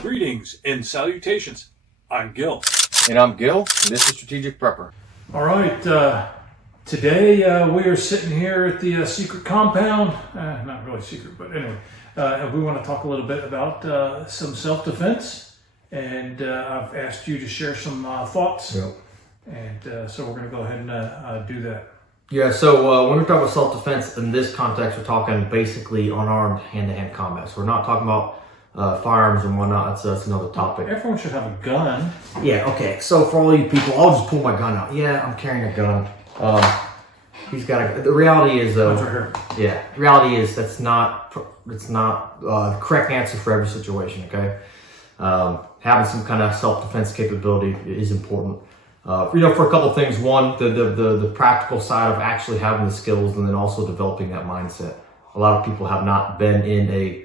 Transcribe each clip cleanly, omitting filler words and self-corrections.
Greetings and salutations. I'm Gil. And I'm Gil. This is Strategic Prepper. All right. Today we are sitting here at the secret compound. Not really secret, but anyway. We want to talk a little bit about some self-defense. And I've asked you to share some thoughts. Yep. And so we're going to go ahead and do that. Yeah, so when we talk about self-defense in this context, we're talking basically unarmed hand-to-hand combat. So we're not talking about firearms and whatnot. That's another topic. Everyone should have a gun. Yeah, okay. So for all you people, I'll just pull my gun out. Yeah, I'm carrying a gun. He's got a. The reality is, though. Right here. Yeah, reality is that's not. It's not the correct answer for every situation. Okay, having some kind of self-defense capability is important. For a couple things. One, the practical side of actually having the skills, and then also developing that mindset. A lot of people have not been in a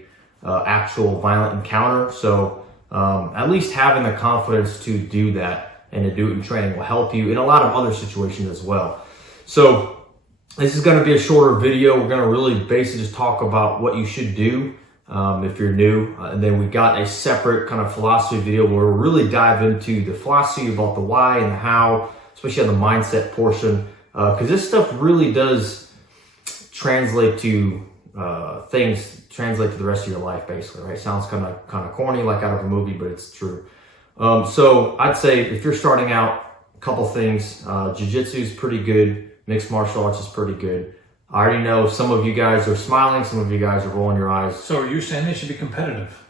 actual violent encounter, so at least having the confidence to do that and to do it in training will help you in a lot of other situations as well. So this is going to be a shorter video. We're going to really basically just talk about what you should do if you're new, and then we got a separate kind of philosophy video where we'll really dive into the philosophy about the why and the how, especially on the mindset portion, because this stuff really does translate to translate to the rest of your life, basically, right? Sounds kind of corny, like out of a movie, but it's true. So I'd say if you're starting out, a couple things. Jiu-jitsu is pretty good. Mixed martial arts is pretty good. I already know some of you guys are smiling, some of you guys are rolling your eyes. So are you saying they should be competitive?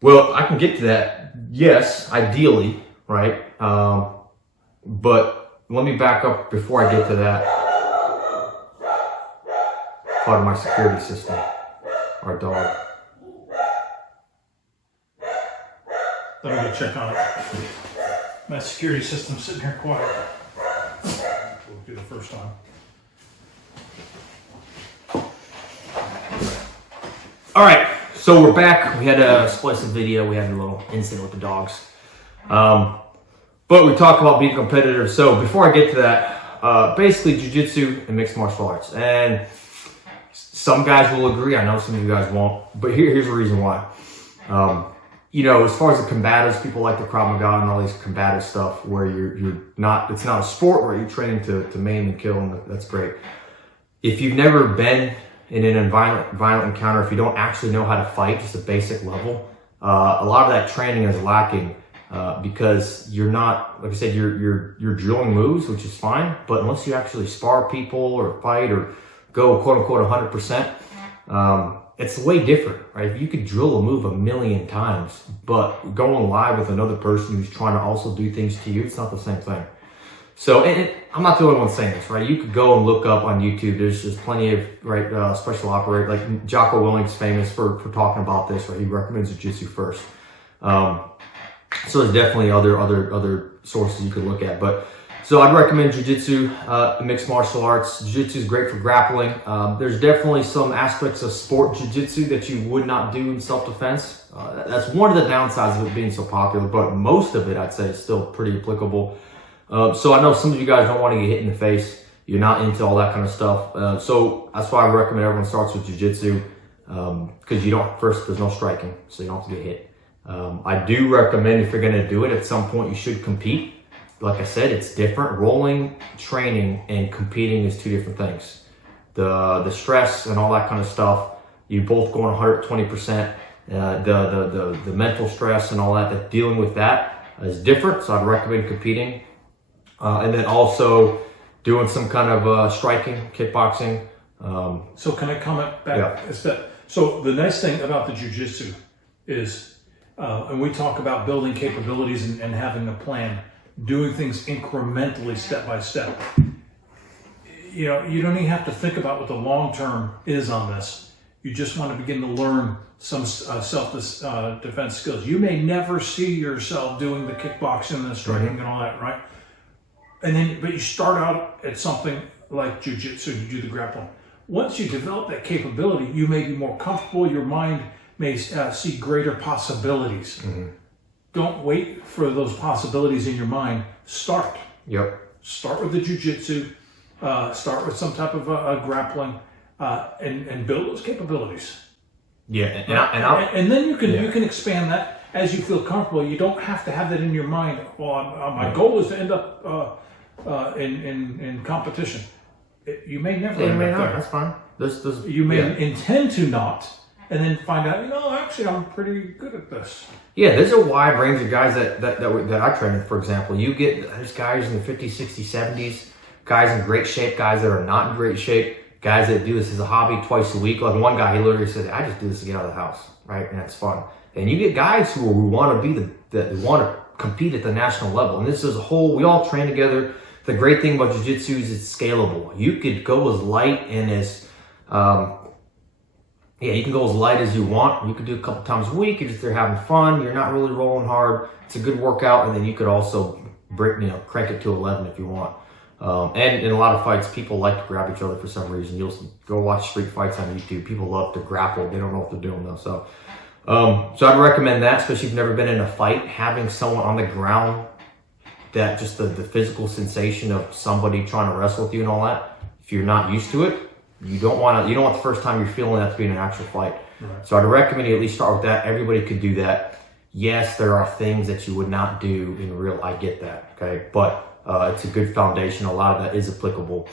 Well, I can get to that. Yes, ideally, right? But let me back up before I get to that. Part of my security system, our dog. Let me go check on it. My security system's sitting here quiet. We'll do the first time. All right, so we're back. We had a splice of video. We had a little incident with the dogs. But we talked about being competitive. So before I get to that, basically jiu-jitsu and mixed martial arts. And some guys will agree. I know some of you guys won't. But here's the reason why. As far as the combatives, people like the Krav Maga and all these combative stuff where it's not a sport where you're training to maim and kill, and that's great. If you've never been in an violent encounter, if you don't actually know how to fight, just a basic level, a lot of that training is lacking because you're not, like I said, you're drilling moves, which is fine, but unless you actually spar people or fight or go quote unquote 100%, it's way different, right? You could drill a move 1,000,000 times, but going live with another person who's trying to also do things to you, it's not the same thing. So, and I'm not the only one saying this, right? You could go and look up on YouTube. There's just plenty of special operators. Like Jocko Willink's famous for talking about this, right? He recommends jiu-jitsu first. So there's definitely other sources you could look at. But so I'd recommend jiu-jitsu, mixed martial arts. Jiu-jitsu is great for grappling. There's definitely some aspects of sport jiu-jitsu that you would not do in self-defense. That's one of the downsides of it being so popular, but most of it, I'd say, is still pretty applicable. So I know some of you guys don't want to get hit in the face. You're not into all that kind of stuff. So that's why I recommend everyone starts with jiu-jitsu because there's no striking, so you don't have to get hit. I do recommend if you're going to do it, at some point you should compete. Like I said, it's different. Rolling, training, and competing is two different things. The stress and all that kind of stuff, you both going 120%. The mental stress and all that dealing with that is different. So I'd recommend competing. And then also doing some kind of striking, kickboxing. So can I comment back? Yeah. So the nice thing about the jiu-jitsu is, and we talk about building capabilities and having a plan, doing things incrementally, step by step. You don't even have to think about what the long term is on this. You just want to begin to learn some self-defense skills. You may never see yourself doing the kickboxing and the striking and all that, right? But you start out at something like jiu-jitsu, you do the grappling. Once you develop that capability, you may be more comfortable. Your mind may see greater possibilities. Mm-hmm. Don't wait for those possibilities in your mind. Start. Yep. start with the jiu-jitsu, start with some type of grappling, and build those capabilities. Yeah, And then you can expand that as you feel comfortable. You don't have to have that in your mind. Well, my goal is to end up in competition. You may never end up there. That's fine. You may intend to not, and then find out, actually, I'm pretty good at this. Yeah, there's a wide range of guys that I train with, for example. There's guys in the 50s, 60s, 70s, guys in great shape, guys that are not in great shape, guys that do this as a hobby twice a week. Like one guy, he literally said, I just do this to get out of the house, right? And it's fun. And you get guys who want to want to compete at the national level. And this is we all train together. The great thing about jiu-jitsu is it's scalable. You could go as light and as you can go as light as you want. You could do a couple times a week. You're just there having fun. You're not really rolling hard. It's a good workout, and then you could also crank it to 11 if you want. And in a lot of fights, people like to grab each other for some reason. You'll go watch street fights on YouTube. People love to grapple. They don't know what they're doing though. So I'd recommend that, especially if you've never been in a fight, having someone on the ground. That just the physical sensation of somebody trying to wrestle with you and all that. If you're not used to it, you don't want the first time you're feeling that to be in an actual fight. Right. So I'd recommend you at least start with that. Everybody could do that. Yes, there are things that you would not do in real. I get that, okay, but it's a good foundation. A lot of that is applicable.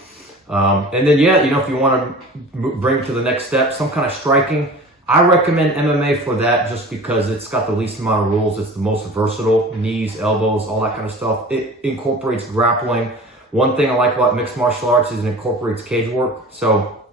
And then if you want to bring to the next step, some kind of striking. I recommend MMA for that just because it's got the least amount of rules. It's the most versatile, knees, elbows, all that kind of stuff. It incorporates grappling. One thing I like about mixed martial arts is it incorporates cage work. So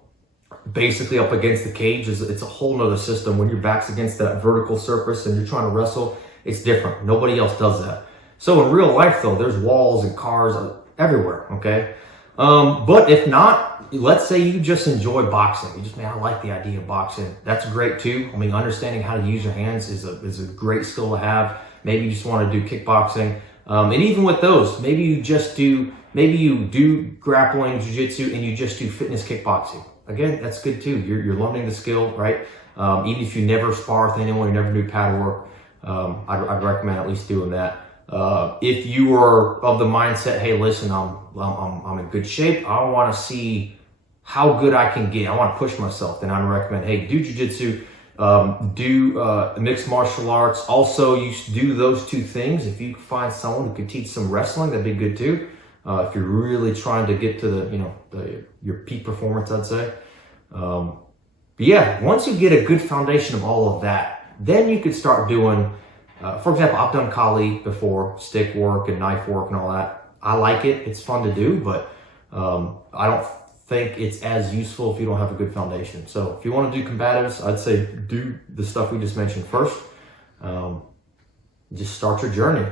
basically up against the cage, it's a whole nother system. When your back's against that vertical surface and you're trying to wrestle, it's different. Nobody else does that. So in real life though, there's walls and cars everywhere, okay? But if not, let's say you just enjoy boxing. I like the idea of boxing. That's great too. Understanding how to use your hands is a great skill to have. Maybe you just want to do kickboxing. And even with those, maybe you do grappling, jiu-jitsu, and you just do fitness kickboxing. Again, that's good too. You're learning the skill, right? Even if you never spar with anyone, you never do pad work, I'd recommend at least doing that. If you are of the mindset, hey, listen, I'm in good shape. I want to see how good I can get. I want to push myself. Then I'd recommend, hey, do jiu-jitsu, do mixed martial arts. Also, you do those two things. If you find someone who can teach some wrestling, that'd be good too. If you're really trying to get to your peak performance, I'd say. But yeah, once you get a good foundation of all of that, then you could start doing. For example, I've done Kali before, stick work and knife work and all that. I like it. It's fun to do, but I don't think it's as useful if you don't have a good foundation. So if you want to do combatives, I'd say do the stuff we just mentioned first. Just start your journey,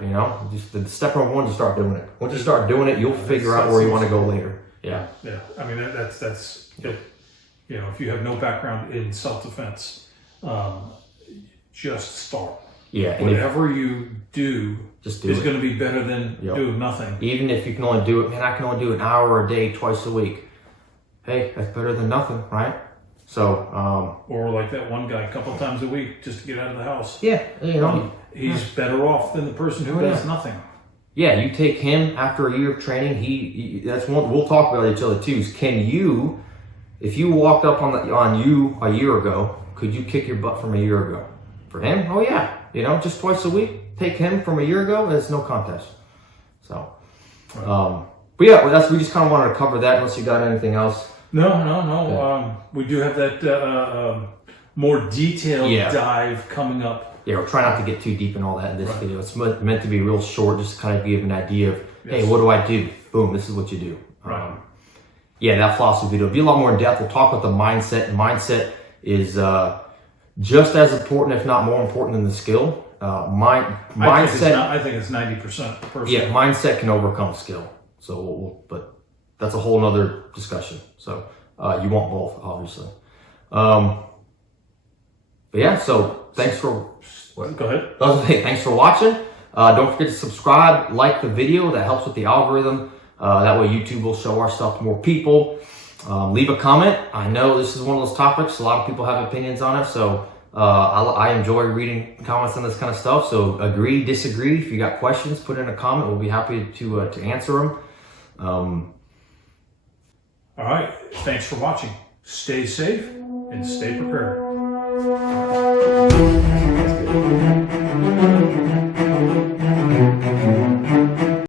Just the step number one, to start doing it. Once you start doing it, you'll figure out where you want to go later. Yeah. Yeah. That's it. If you have no background in self-defense, just start. Yeah, and whatever you do is going to be better than doing nothing. Even if you can only do it, I can only do an hour a day, twice a week. Hey, that's better than nothing, right? So, or like that one guy, a couple of times a week, just to get out of the house. Yeah, he's better off than the person who does nothing. Yeah, you take him after a year of training. That's one we'll talk about each other too. If you walked up on you a year ago, could you kick your butt from a year ago? For him, oh yeah. Just twice a week, take him from a year ago, it's no contest. So, but yeah, we just kind of wanted to cover that unless you got anything else. No. Okay. We do have that more detailed dive coming up. Yeah, we'll try not to get too deep in all that in this video. It's meant to be real short, just to kind of give an idea of, hey, what do I do? Boom, this is what you do. Right. That philosophy video will be a lot more in depth. We'll talk about the mindset. And mindset is just as important, if not more important, than the skill. Mindset. I think it's 90% personally. Yeah, mindset can overcome skill. So, but that's a whole nother discussion. So you want both, obviously. But yeah, so thanks for. Go ahead. Thanks for watching. Don't forget to subscribe, like the video. That helps with the algorithm. That way YouTube will show our stuff to more people. Leave a comment. I know this is one of those topics. A lot of people have opinions on it. So I enjoy reading comments on this kind of stuff. So agree, disagree. If you got questions, put in a comment. We'll be happy to answer them. All right. Thanks for watching. Stay safe and stay prepared.